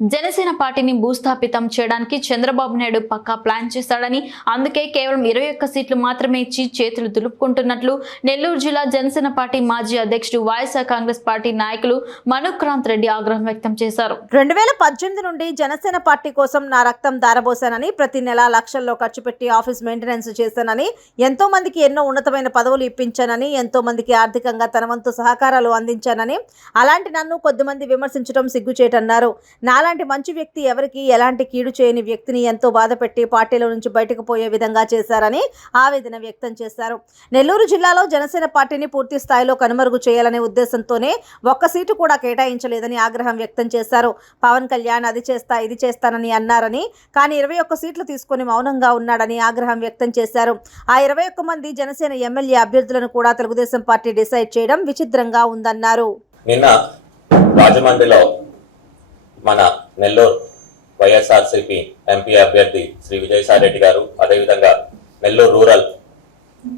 జనసేన పార్టీని భూస్థాపితం చేయడానికి చంద్రబాబు నాయుడు పక్కా ప్లాన్ చేశాడని అందుకే కేవలం ఇరవై ఒక్క సీట్లు మాత్రమే ఇచ్చి చేతులు దులుపుకుంటున్నట్లు నెల్లూరు జిల్లా జనసేన పార్టీ మాజీ అధ్యక్షుడు వైఎస్ఆర్ కాంగ్రెస్ పార్టీ నాయకులు మనుక్రాంత్ రెడ్డి ఆగ్రహం వ్యక్తం చేశారు. రెండు వేల పద్దెనిమిది నుండి జనసేన పార్టీ కోసం నా రక్తం దారబోశానని ప్రతి నెల లక్షల్లో ఖర్చు పెట్టి ఆఫీస్ మెయింటెనెన్స్ చేశానని ఎంతో మందికి ఎన్నో ఉన్నతమైన పదవులు ఇప్పించానని ఎంతో మందికి ఆర్థికంగా తన వంతు సహకారాలు అందించానని అలాంటి నన్ను కొద్దిమంది విమర్శించడం సిగ్గుచేటన్నారు. అలాంటి మంచి వ్యక్తి ఎవరికి ఎలాంటి కీడు చేయని వ్యక్తిని ఎంతో బాధపెట్టి పార్టీలో నుంచి బయటకు పోయే విధంగా చేశారని ఆవేదన వ్యక్తం చేశారు. నెల్లూరు జిల్లాలో జనసేన పార్టీని పూర్తి స్థాయిలో కనుమరుగు చేయాలనే ఉద్దేశంతోనే ఒక్క సీటు కూడా కేటాయించలేదని ఆగ్రహం వ్యక్తం చేశారు. పవన్ కళ్యాణ్ అది చేస్తా ఇది చేస్తానని అన్నారని కానీ ఇరవై ఒక్క సీట్లు తీసుకొని మౌనంగా ఉన్నాడని ఆగ్రహం వ్యక్తం చేశారు. ఆ ఇరవై ఒక్క మంది జనసేన ఎమ్మెల్యే అభ్యర్థులను కూడా తెలుగుదేశం పార్టీ డిసైడ్ చేయడం విచిత్రంగా ఉందన్నారు. నిన్న రాజమండ్రిలో మన నెల్లూరు వైఎస్ఆర్సీపీ ఎంపీ అభ్యర్థి శ్రీ విజయసాయిరెడ్డి గారు అదేవిధంగా నెల్లూరు రూరల్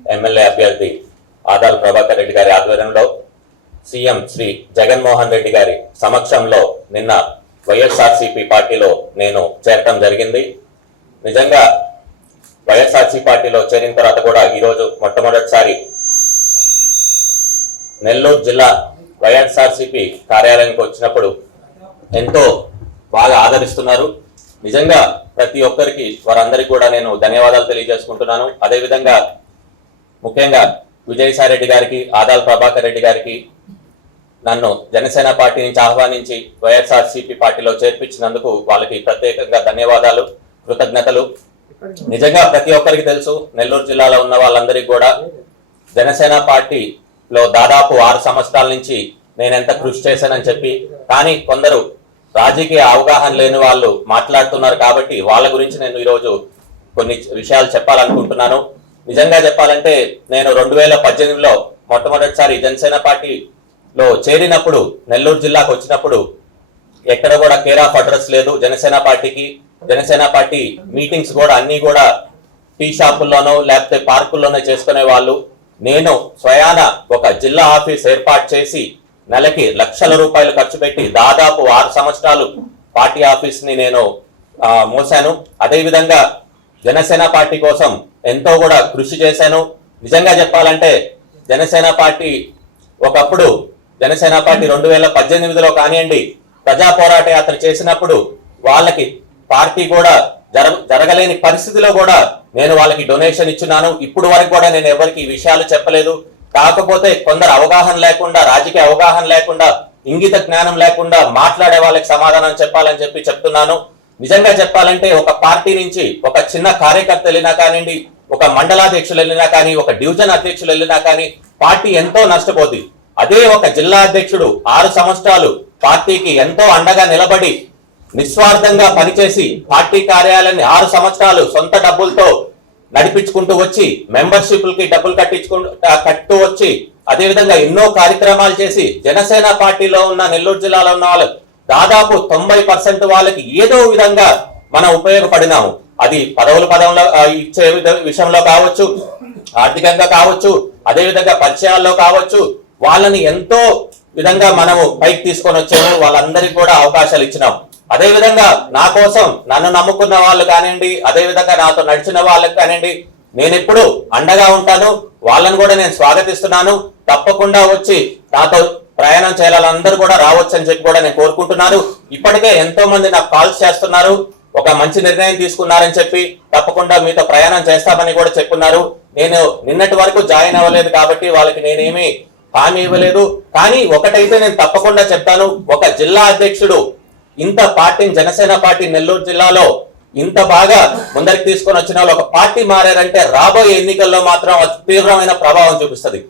ఎమ్మెల్యే అభ్యర్థి ఆదాల ప్రభాకర్ రెడ్డి గారి ఆధ్వర్యంలో సీఎం శ్రీ జగన్మోహన్ రెడ్డి గారి సమక్షంలో నిన్న వైఎస్ఆర్సీపీ పార్టీలో నేను చేరటం జరిగింది. నిజంగా వైఎస్ఆర్సీ పార్టీలో చేరిన తర్వాత కూడా ఈరోజు మొట్టమొదటిసారి నెల్లూరు జిల్లా వైఎస్ఆర్సీపీ కార్యాలయానికి వచ్చినప్పుడు ఎంతో బాగా ఆదరిస్తున్నారు. నిజంగా ప్రతి ఒక్కరికి వారందరికీ కూడా నేను ధన్యవాదాలు తెలియజేసుకుంటున్నాను. అదేవిధంగా ముఖ్యంగా విజయసాయి రెడ్డి గారికి ఆదాల్ ప్రభాకర్ రెడ్డి గారికి నన్ను జనసేన పార్టీ నుంచి ఆహ్వానించి వైఎస్ఆర్సీపీ పార్టీలో చేర్పించినందుకు వాళ్ళకి ప్రత్యేకంగా ధన్యవాదాలు కృతజ్ఞతలు. నిజంగా ప్రతి ఒక్కరికి తెలుసు నెల్లూరు జిల్లాలో ఉన్న వాళ్ళందరికీ కూడా జనసేన పార్టీలో దాదాపు ఆరు సంవత్సరాల నుంచి నేను ఎంత కృషి చేశానని చెప్పి కానీ కొందరు రాజకీయ అవగాహన లేని వాళ్ళు మాట్లాడుతున్నారు కాబట్టి వాళ్ళ గురించి నేను ఈరోజు కొన్ని విషయాలు చెప్పాలనుకుంటున్నాను. నిజంగా చెప్పాలంటే నేను రెండు వేల పద్దెనిమిదిలో మొట్టమొదటిసారి జనసేన పార్టీలో చేరినప్పుడు నెల్లూరు జిల్లాకు వచ్చినప్పుడు ఎక్కడ కూడా కేర్ ఆఫ్ అడ్రస్ లేదు. జనసేన పార్టీకి జనసేన పార్టీ మీటింగ్స్ కూడా అన్నీ కూడా టీ షాపుల్లోనో లేకపోతే పార్కుల్లోనో చేసుకునే వాళ్ళు నేను స్వయాన ఒక జిల్లా ఆఫీస్ ఏర్పాటు చేసి నెలకి లక్షల రూపాయలు ఖర్చు పెట్టి దాదాపు ఆరు సంవత్సరాలు పార్టీ ఆఫీస్ని నేను మోసాను. అదే విధంగా జనసేన పార్టీ కోసం ఎంతో కూడా కృషి చేశాను. నిజంగా చెప్పాలంటే జనసేన పార్టీ ఒకప్పుడు జనసేన పార్టీ రెండు వేల పద్దెనిమిదిలో కానివ్వండి ప్రజా పోరాట యాత్ర చేసినప్పుడు వాళ్ళకి పార్టీ కూడా జర జరగలేని పరిస్థితిలో కూడా నేను వాళ్ళకి డొనేషన్ ఇచ్చున్నాను. ఇప్పుడు వరకు కూడా నేను ఎవరికి ఈ విషయాలు చెప్పలేదు. కాకపోతే కొందరు అవగాహన లేకుండా రాజకీయ అవగాహన లేకుండా ఇంగిత జ్ఞానం లేకుండా మాట్లాడే వాళ్ళకి సమాధానం చెప్పాలని చెప్పి చెప్తున్నాను. నిజంగా చెప్పాలంటే ఒక పార్టీ నుంచి ఒక చిన్న కార్యకర్త వెళ్ళినా కానివ్వండి ఒక మండలాధ్యక్షులు వెళ్ళినా కానీ ఒక డివిజన్ అధ్యక్షులు వెళ్ళినా కానీ పార్టీ ఎంతో నష్టపోతుంది అదే ఒక జిల్లా అధ్యక్షుడు ఆరు సంవత్సరాలు పార్టీకి ఎంతో అండగా నిలబడి నిస్వార్థంగా పనిచేసి పార్టీ కార్యాలయాన్ని ఆరు సంవత్సరాలు సొంత డబ్బులతో నడిపించుకుంటూ వచ్చి మెంబర్షిప్లకి డబ్బులు కట్టించుకుంటూ కట్టుతూ వచ్చి అదేవిధంగా ఎన్నో కార్యక్రమాలు చేసి జనసేన పార్టీలో ఉన్న నెల్లూరు జిల్లాలో ఉన్న వాళ్ళు దాదాపు తొంభై పర్సెంట్ వాళ్ళకి ఏదో విధంగా మనం ఉపయోగపడినాము. అది పదవుల పదంలో ఇచ్చే విషయంలో కావచ్చు ఆర్థికంగా కావచ్చు అదేవిధంగా పరిచయాల్లో కావచ్చు వాళ్ళని ఎంతో విధంగా మనము పైకి తీసుకొని వచ్చాము వాళ్ళందరికీ కూడా అవకాశాలు ఇచ్చినాం. అదే విధంగా నా కోసం నన్ను నమ్ముకున్న వాళ్ళు కానివ్వండి అదే విధంగా నాతో నడిచిన వాళ్ళకి కానివ్వండి నేను ఎప్పుడు అండగా ఉంటాను. వాళ్ళని కూడా నేను స్వాగతిస్తున్నాను. తప్పకుండా వచ్చి నాతో ప్రయాణం చేయాలని అందరూ కూడా రావచ్చు అని చెప్పి కూడా నేను కోరుకుంటున్నాను. ఇప్పటికే ఎంతో మంది నాకు కాల్స్ చేస్తున్నారు. ఒక మంచి నిర్ణయం తీసుకున్నారని చెప్పి తప్పకుండా మీతో ప్రయాణం చేస్తామని కూడా చెప్పున్నారు. నేను నిన్నటి వరకు జాయిన్ అవ్వలేదు కాబట్టి వాళ్ళకి నేనేమి హామీ ఇవ్వలేదు. కానీ ఒకటైతే నేను తప్పకుండా చెప్తాను. ఒక జిల్లా అధ్యక్షుడు ఇంత పార్టీని జనసేన పార్టీ నెల్లూరు జిల్లాలో ఇంత బాగా ముందరికి తీసుకొని వచ్చిన వాళ్ళు ఒక పార్టీ మారారంటే రాబోయే ఎన్నికల్లో మాత్రం తీవ్రమైన ప్రభావం చూపిస్తుంది.